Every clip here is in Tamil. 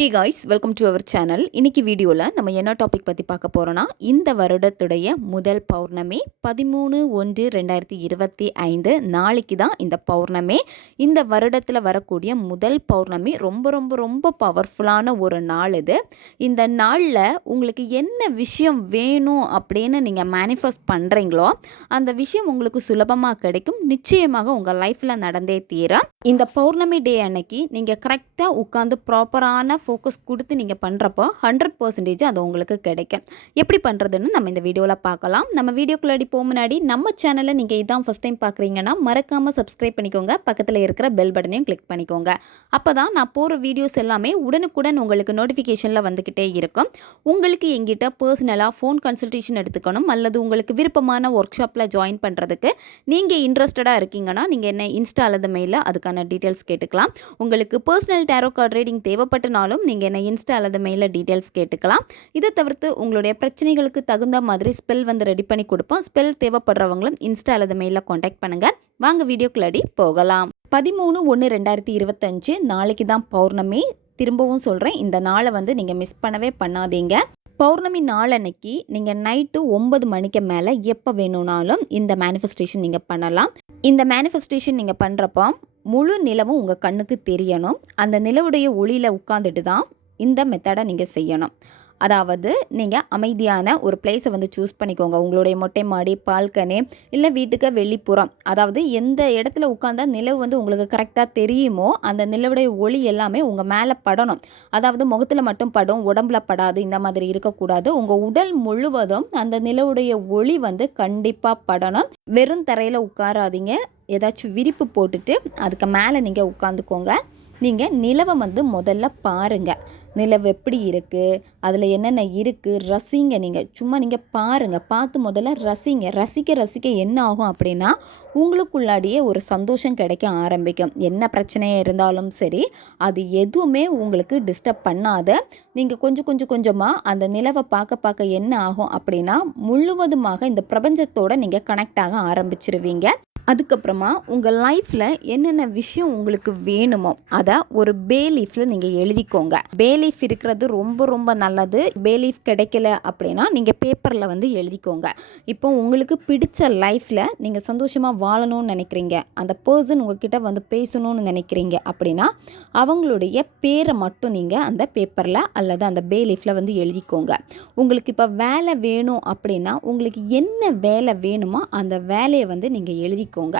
Hey guys welcome to our channel இன்றைக்கி வீடியோவில் நம்ம என்ன டாபிக் பற்றி பார்க்க போகிறோன்னா இந்த வருடத்துடைய முதல் பௌர்ணமி பதிமூணு ஒன்று ரெண்டாயிரத்தி இருபத்தி ஐந்து நாளைக்கு தான் இந்த பௌர்ணமி. இந்த வருடத்தில் வரக்கூடிய முதல் பௌர்ணமி ரொம்ப ரொம்ப ரொம்ப பவர்ஃபுல்லான ஒரு நாள் இது. இந்த நாளில் உங்களுக்கு என்ன விஷயம் வேணும் அப்படின்னு நீங்கள் மேனிஃபெஸ்ட் பண்ணுறீங்களோ அந்த விஷயம் உங்களுக்கு சுலபமாக கிடைக்கும். நிச்சயமாக உங்கள் லைஃப்பில் நடந்தே தீரும். இந்த பௌர்ணமி டே அன்னைக்கு நீங்கள் கரெக்டாக உட்காந்து ப்ராப்பரான ஃபோக்கஸ் கொடுத்து நீங்கள் பண்ணுறப்போ ஹண்ட்ரட் பர்சன்டேஜ் அது உங்களுக்கு கிடைக்கும். எப்படி பண்ணுறதுன்னு நம்ம இந்த வீடியோவில் பார்க்கலாம். நம்ம வீடியோக்குள்ளாடி போக முன்னாடி நம்ம சேனலை நீங்கள் இதான் ஃபஸ்ட் டைம் பார்க்குறீங்கன்னா மறக்காமல் சப்ஸ்கிரைப் பண்ணிக்கோங்க. பக்கத்தில் இருக்கிற பெல் பட்டனையும் கிளிக் பண்ணிக்கோங்க. அப்போ தான் நான் போகிற வீடியோஸ் எல்லாமே உடனுக்குடன் உங்களுக்கு நோட்டிஃபிகேஷனில் வந்துக்கிட்டே இருக்கும். உங்களுக்கு எங்கிட்ட பர்சனலாக ஃபோன் கன்சல்டேஷன் எடுத்துக்கணும். அல்லது உங்களுக்கு விருப்பமான ஒர்க் ஷாப்பில் ஜாயின் பண்ணுறதுக்கு நீங்கள் இன்ட்ரெஸ்டடாக இருக்கீங்கன்னா நீங்கள் என்ன இன்ஸ்டா அல்லது மெயிலில் அதுக்கான டீட்டெயில்ஸ் கேட்டுக்கலாம். உங்களுக்கு பர்சனல் டேரோ கார்டு ரீடிங் தேவைப்பட்டனாலும் நீங்கள் என்ன இன்ஸ்டா அல்லது மெயிலில் டீட்டெயில்ஸ் கேட்டுக்கலாம். இதை தவிர்த்து உங்களுடைய பிரச்சனைகளுக்கு தகுந்த மாதிரி ஸ்பெல் வந்து ரெடி பண்ணி கொடுப்போம். ஸ்பெல் தேவைப்படுறவங்களும் இன்ஸ்டா அல்லது மெயிலில் காண்டாக்ட் பண்ணுங்கள் வாங்க வீடியோக்குள்ளடி போகலாம். பதிமூணு ஒன்று ரெண்டாயிரத்தி இருபத்தஞ்சு நாளைக்கு தான் பௌர்ணமி. திரும்பவும் சொல்கிறேன் இந்த நாளை வந்து நீங்கள் மிஸ் பண்ணவே பண்ணாதீங்க. பௌர்ணமி நாள் அன்னைக்கு நீங்கள் நைட்டு ஒன்பது மணிக்கு மேலே எப்போ வேணும்னாலும் இந்த மேனிஃபெஸ்டேஷன் நீங்கள் பண்ணலாம். இந்த மேனிஃபெஸ்டேஷன் நீங்கள் பண்ணுறப்போ முழு நிலவும் உங்கள் கண்ணுக்கு தெரியணும். அந்த நிலவுடைய ஒளியில் உட்காந்துட்டு தான் இந்த மெத்தடை நீங்கள் செய்யணும். அதாவது நீங்கள் அமைதியான ஒரு பிளேஸை வந்து சூஸ் பண்ணிக்கோங்க. உங்களுடைய மொட்டை மாடி பால்கனி இல்லை வீட்டுக்கு வெளிப்புறம். அதாவது எந்த இடத்துல உட்காந்தா நிலவு வந்து உங்களுக்கு கரெக்டாக தெரியுமோ அந்த நிலவுடைய ஒளி எல்லாமே உங்கள் மேலே படணும். அதாவது முகத்தில் மட்டும் படும் உடம்புல படாது இந்த மாதிரி இருக்கக்கூடாது. உங்கள் உடல் முழுவதும் அந்த நிலவுடைய ஒளி வந்து கண்டிப்பாக படணும். வெறும் தரையில் உட்காராதீங்க. ஏதாச்சும் விரிப்பு போட்டுட்டு அதுக்கு மேலே நீங்கள் உட்காந்துக்கோங்க நீங்கள் நிலவை வந்து முதல்ல பாருங்கள் நிலவு எப்படி இருக்குது அதில் என்னென்ன இருக்குது ரசிங்க நீங்கள் சும்மா நீங்கள் பாருங்கள் பார்த்து முதல்ல ரசிங்க. ரசிக்க ரசிக்க என்ன ஆகும் அப்படின்னா உங்களுக்குள்ளாடியே ஒரு சந்தோஷம் கிடைக்க ஆரம்பிக்கும். என்ன பிரச்சனையாக இருந்தாலும் சரி அது எதுவுமே உங்களுக்கு டிஸ்டர்ப் பண்ணாத நீங்கள் கொஞ்சம் கொஞ்சம் கொஞ்சமாக அந்த நிலவை பார்க்க பார்க்க என்ன ஆகும் அப்படின்னா முழுவதுமாக இந்த பிரபஞ்சத்தோடு நீங்கள் கனெக்ட் ஆக ஆரம்பிச்சிருவீங்க. அதுக்கப்புறமா உங்கள் லைஃப்பில் என்னென்ன விஷயம் உங்களுக்கு வேணுமோ அதை ஒரு பே லீஃபில் நீங்கள் எழுதிக்கோங்க. பே லீஃப் இருக்கிறது ரொம்ப ரொம்ப நல்லது. பே லீஃப் கிடைக்கல அப்படின்னா நீங்கள் பேப்பரில் வந்து எழுதிக்கோங்க. இப்போ உங்களுக்கு பிடிச்ச லைஃப்பில் நீங்கள் சந்தோஷமாக வாழணும்னு நினைக்கிறீங்க. அந்த பர்சன் உங்ககிட்ட வந்து பேசணும்னு நினைக்கிறீங்க அப்படின்னா அவங்களுடைய பேரை மட்டும் நீங்கள் அந்த பேப்பரில் அல்லது அந்த பே லீஃபில் வந்து எழுதிக்கோங்க. உங்களுக்கு இப்போ வேலை வேணும் அப்படின்னா உங்களுக்கு என்ன வேலை வேணுமோ அந்த வேலையை வந்து நீங்கள் எழுதிக்கோங்க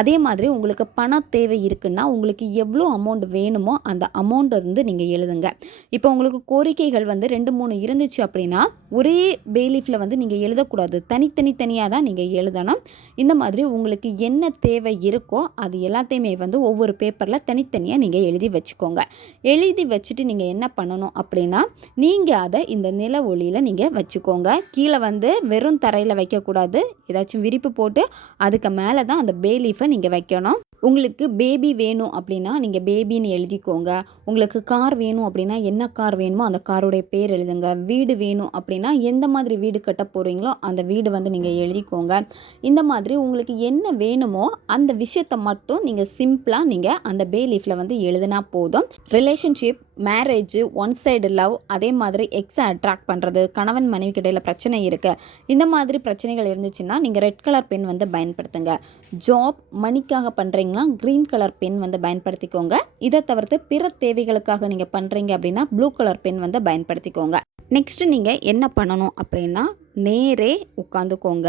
அதே மாதிரி உங்களுக்கு பண தேவை இருக்குன்னா உங்களுக்கு எவ்வளோ அமௌண்ட் வேணுமோ அந்த அமௌண்ட்டை வந்து நீங்கள் எழுதுங்க. இப்போ உங்களுக்கு கோரிக்கைகள் வந்து ரெண்டு மூணு இருந்துச்சு அப்படின்னா ஒரே பேலீஃபில் வந்து நீங்கள் எழுதக்கூடாது. தனித்தனி தனியாக தான் நீங்கள் எழுதணும். இந்த மாதிரி உங்களுக்கு என்ன தேவை இருக்கோ அது எல்லாத்தையுமே வந்து ஒவ்வொரு பேப்பரில் தனித்தனியாக நீங்கள் எழுதி வச்சுக்கோங்க. எழுதி வச்சுட்டு நீங்கள் என்ன பண்ணணும் அப்படின்னா நீங்கள் அதை இந்த நில ஒளியில் நீங்கள் வச்சுக்கோங்க. கீழே வந்து வெறும் தரையில் வைக்கக்கூடாது. ஏதாச்சும் விரிப்பு போட்டு அதுக்கு மேலே தான் அந்த பேலீஃபை நீங்கள் வைக்கணும். உங்களுக்கு பேபி வேணும் அப்படின்னா நீங்கள் பேபின்னு எழுதிக்கோங்க. உங்களுக்கு கார் வேணும் அப்படின்னா என்ன கார் வேணுமோ அந்த காரோடைய பேர் எழுதுங்க. வீடு வேணும் அப்படின்னா எந்த மாதிரி வீடு கட்ட போகிறீங்களோ அந்த வீடு வந்து நீங்கள் எழுதிக்கோங்க. இந்த மாதிரி உங்களுக்கு என்ன வேணுமோ அந்த விஷயத்தை மட்டும் நீங்கள் சிம்பிளாக நீங்கள் அந்த பே லீஃபில் வந்து எழுதினா போதும். Relationship marriage one side love அதே மாதிரி எக்ஸை அட்ராக்ட் பண்ணுறது கணவன் மனைவி பிரச்சனை இருக்குது இந்த மாதிரி பிரச்சனைகள் இருந்துச்சுன்னா நீங்கள் ரெட் கலர் பென் வந்து பயன்படுத்துங்க. ஜாப் மணிக்காக பண்ணுறீங்கன்னா க்ரீன் கலர் பென் வந்து பயன்படுத்திக்கோங்க. இதை தவிர்த்து பிற தேவைகளுக்காக நீங்கள் பண்ணுறீங்க அப்படின்னா ப்ளூ கலர் பென் வந்து பயன்படுத்திக்கோங்க. நெக்ஸ்ட்டு நீங்கள் என்ன பண்ணணும் அப்படின்னா நேரே உட்காந்துக்கோங்க.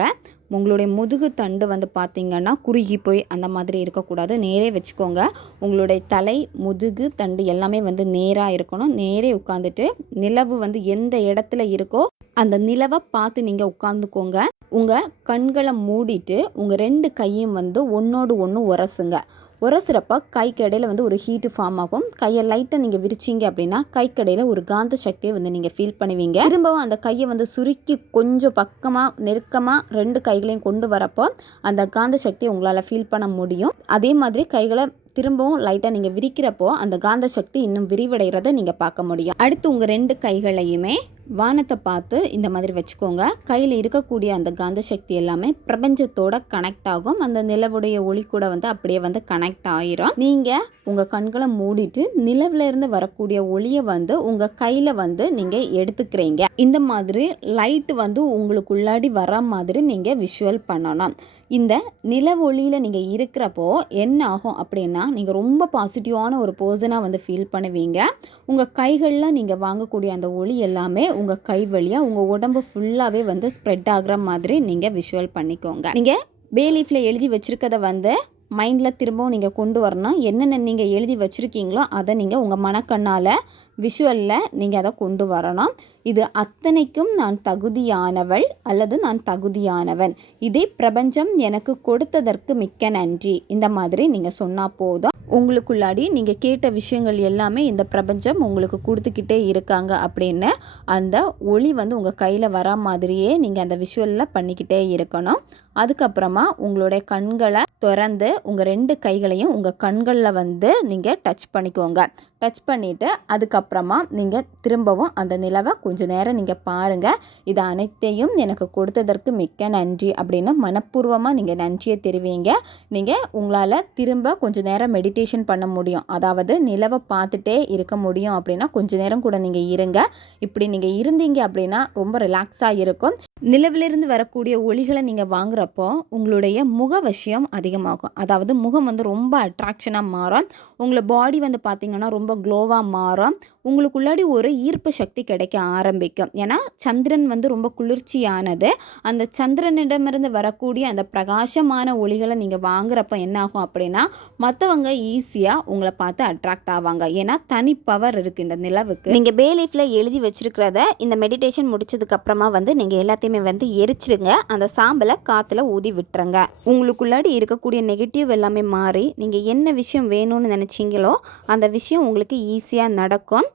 உங்களுடைய முதுகு தண்டு வந்து பார்த்திங்கன்னா குறுகி போய் அந்த மாதிரி இருக்கக்கூடாது. நேரே வச்சுக்கோங்க. உங்களுடைய தலை முதுகு தண்டு எல்லாமே வந்து நேராக இருக்கணும். நேரே உட்காந்துட்டு நிலவு வந்து எந்த இடத்துல இருக்கோ அந்த நிலவை பார்த்து நீங்கள் உட்காந்துக்கோங்க உங்கள் கண்களை மூடிட்டு உங்கள் ரெண்டு கையும் வந்து ஒன்றோடு ஒன்று உரசுங்க. உரசுறப்ப கைக்கு இடையில வந்து ஒரு ஹீட்டு ஃபார்ம் ஆகும். கையை லைட்டாக நீங்கள் விரிச்சிங்க அப்படின்னா கைக்கு ஒரு காந்த சக்தியை வந்து நீங்கள் ஃபீல் பண்ணுவீங்க. திரும்பவும் அந்த கையை வந்து சுருக்கி கொஞ்சம் பக்கமாக நெருக்கமாக ரெண்டு கைகளையும் கொண்டு வரப்போ அந்த காந்த சக்தியை உங்களால் ஃபீல் பண்ண முடியும். அதே மாதிரி கைகளை திரும்பவும் லைட்டாக நீங்கள் விரிக்கிறப்போ அந்த காந்த சக்தி இன்னும் விரிவடைகிறத நீங்கள் பார்க்க முடியும். அடுத்து உங்கள் ரெண்டு கைகளையுமே வானத்தை பார்த்து இந்த மாதிரி வச்சுக்கோங்க. கையில் இருக்கக்கூடிய அந்த காந்த சக்தி எல்லாமே பிரபஞ்சத்தோட கனெக்ட் ஆகும். அந்த நிலவுடைய ஒளி கூட வந்து அப்படியே வந்து கனெக்ட் ஆயிரும். நீங்கள் உங்கள் கண்களை மூடிட்டு நிலவுல இருந்து வரக்கூடிய ஒளியை வந்து உங்கள் கையில் வந்து நீங்கள் எடுத்துக்கிறீங்க. இந்த மாதிரி லைட் வந்து உங்களுக்குள்ளாடி வர மாதிரி நீங்கள் விஷுவல் பண்ணணும். இந்த நில ஒளியில் நீங்கள் இருக்கிறப்போ என்ன ஆகும் அப்படின்னா நீங்கள் ரொம்ப பாசிட்டிவான ஒரு பர்சனாக வந்து ஃபீல் பண்ணுவீங்க. உங்கள் கைகளில் நீங்கள் வாங்கக்கூடிய அந்த ஒளி எல்லாமே உங்கள் கை வழியாக உங்கள் உடம்பு ஃபுல்லாகவே வந்து ஸ்ப்ரெட் ஆகிற மாதிரி நீங்கள் விஷுவல் பண்ணிக்கோங்க. நீங்கள் பே லீஃபில் எழுதி வச்சுருக்கதை வந்து மைண்டில் திரும்பவும் நீங்கள் கொண்டு வரணும். என்னென்ன நீங்கள் எழுதி வச்சுருக்கீங்களோ அதை நீங்கள் உங்கள் மனக்கண்ணால் விஷுவலில் நீங்கள் அதை கொண்டு வரணும் இது அத்தனைக்கும் நான் தகுதியானவள் அல்லது நான் தகுதியானவன். இதே பிரபஞ்சம் எனக்கு கொடுத்ததற்கு மிக்க நன்றி. இந்த மாதிரி நீங்கள் சொன்னால் போதும். உங்களுக்குள்ளாடி நீங்கள் கேட்ட விஷயங்கள் எல்லாமே இந்த பிரபஞ்சம் உங்களுக்கு கொடுத்துக்கிட்டே இருக்காங்க அப்படின்னு அந்த ஒளி வந்து உங்கள் கையில் வரா மாதிரியே நீங்கள் அந்த விஷுவலில் பண்ணிக்கிட்டே இருக்கணும். அதுக்கப்புறமா உங்களுடைய கண்களை திறந்து உங்கள் ரெண்டு கைகளையும் உங்கள் கண்களில் வந்து நீங்கள் டச் பண்ணிக்கோங்க. டச் பண்ணிவிட்டு அதுக்கப்புறம் அப்புறமா நீங்கள் திரும்பவும் அந்த நிலவை கொஞ்சம் நேரம் நீங்கள் பாருங்கள் இது அனைத்தையும் எனக்கு கொடுத்ததற்கு மிக்க நன்றி அப்படின்னு மனப்பூர்வமாக நீங்கள் நன்றியை தெரிவிங்க. நீங்கள் உங்களால் திரும்ப கொஞ்சம் நேரம் மெடிடேஷன் பண்ண முடியும். அதாவது நிலவை பார்த்துட்டே இருக்க முடியும் அப்படின்னா கொஞ்சம் நேரம் கூட நீங்கள் இருங்க. இப்படி நீங்கள் இருந்தீங்க அப்படின்னா ரொம்ப ரிலாக்ஸாக இருக்கும். நிலவிலிருந்து வரக்கூடிய ஒளிகளை நீங்கள் வாங்குறப்போ உங்களுடைய முக விஷயம் அதிகமாகும். அதாவது முகம் வந்து ரொம்ப அட்ராக்ஷனாக மாறும். உங்களை பாடி வந்து பார்த்திங்கன்னா ரொம்ப க்ளோவாக மாறும். உங்களுக்குள்ளாடி ஒரு ஈர்ப்பு சக்தி கிடைக்க ஆரம்பிக்கும். ஏன்னா சந்திரன் வந்து ரொம்ப குளிர்ச்சியானது. அந்த சந்திரனிடமிருந்து வரக்கூடிய அந்த பிரகாசமான ஒளிகளை நீங்கள் வாங்குறப்ப என்ன ஆகும் அப்படின்னா மற்றவங்க ஈஸியாக உங்களை பார்த்து அட்ராக்ட் ஆவாங்க. ஏன்னா தனி பவர் இருக்குது இந்த நிலவுக்கு. நீங்கள் பே லைஃப்பில் எழுதி வச்சிருக்கிறத இந்த மெடிடேஷன் முடிச்சதுக்கப்புறமா வந்து நீங்கள் எல்லாத்தையுமே வந்து எரிச்சிருங்க. அந்த சாம்பலை காற்றுல ஊதி விட்டுருங்க. உங்களுக்குள்ளாடி இருக்கக்கூடிய நெகட்டிவ் எல்லாமே மாறி நீங்கள் என்ன விஷயம் வேணும்னு நினச்சிங்களோ அந்த விஷயம் உங்களுக்கு ஈஸியாக நடக்கும்.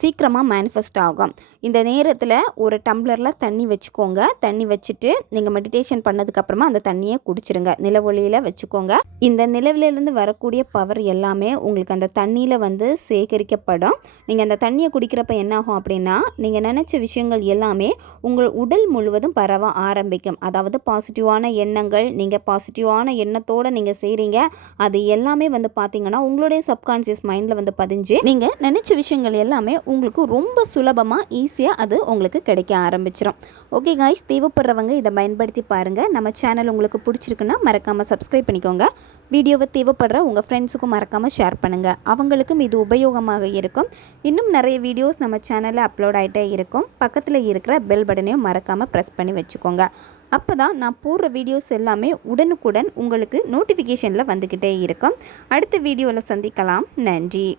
சீக்கிரமாக மேனிஃபெஸ்ட் ஆகும். இந்த நேரத்தில் ஒரு டம்ளரில் தண்ணி வச்சுக்கோங்க. தண்ணி வச்சுட்டு நீங்கள் மெடிடேஷன் பண்ணதுக்கப்புறமா அந்த தண்ணியை குடிச்சிருங்க. நிலவொளியில் வச்சுக்கோங்க. இந்த நிலவிலிருந்து வரக்கூடிய பவர் எல்லாமே உங்களுக்கு அந்த தண்ணியில் வந்து சேகரிக்கப்படும். நீங்கள் அந்த தண்ணியை குடிக்கிறப்ப என்னாகும் அப்படின்னா நீங்கள் நினச்ச விஷயங்கள் எல்லாமே உங்கள் உடல் முழுவதும் பரவ ஆரம்பிக்கும். அதாவது பாசிட்டிவான எண்ணங்கள் நீங்கள் பாசிட்டிவான எண்ணத்தோடு நீங்கள் செய்கிறீங்க அது எல்லாமே வந்து பார்த்தீங்கன்னா உங்களுடைய சப்கான்ஷியஸ் மைண்டில் வந்து பதிஞ்சு நீங்கள் நினச்ச விஷயங்கள் எல்லாமே உங்களுக்கு ரொம்ப சுலபமாக ஈஸியாக அது உங்களுக்கு கிடைக்க ஆரம்பிச்சிடும் ஓகே காய்ஸ் தேவைப்படுறவங்க இதை பயன்படுத்தி பாருங்கள் நம்ம சேனல் உங்களுக்கு பிடிச்சிருக்குன்னா மறக்காமல் சப்ஸ்கிரைப் பண்ணிக்கோங்க. வீடியோவை தேவைப்படுற உங்கள் ஃப்ரெண்ட்ஸுக்கும் மறக்காமல் ஷேர் பண்ணுங்கள் அவங்களுக்கும் இது உபயோகமாக இருக்கும். இன்னும் நிறைய வீடியோஸ் நம்ம சேனலில் அப்லோட் ஆகிட்டே இருக்கும். பக்கத்தில் இருக்கிற பெல் பட்டனையும் மறக்காமல் ப்ரெஸ் பண்ணி வச்சுக்கோங்க. அப்போ தான் நான் போடுற வீடியோஸ் எல்லாமே உடனுக்குடன் உங்களுக்கு நோட்டிஃபிகேஷனில் வந்துக்கிட்டே இருக்கும். அடுத்த வீடியோவில் சந்திக்கலாம். நன்றி.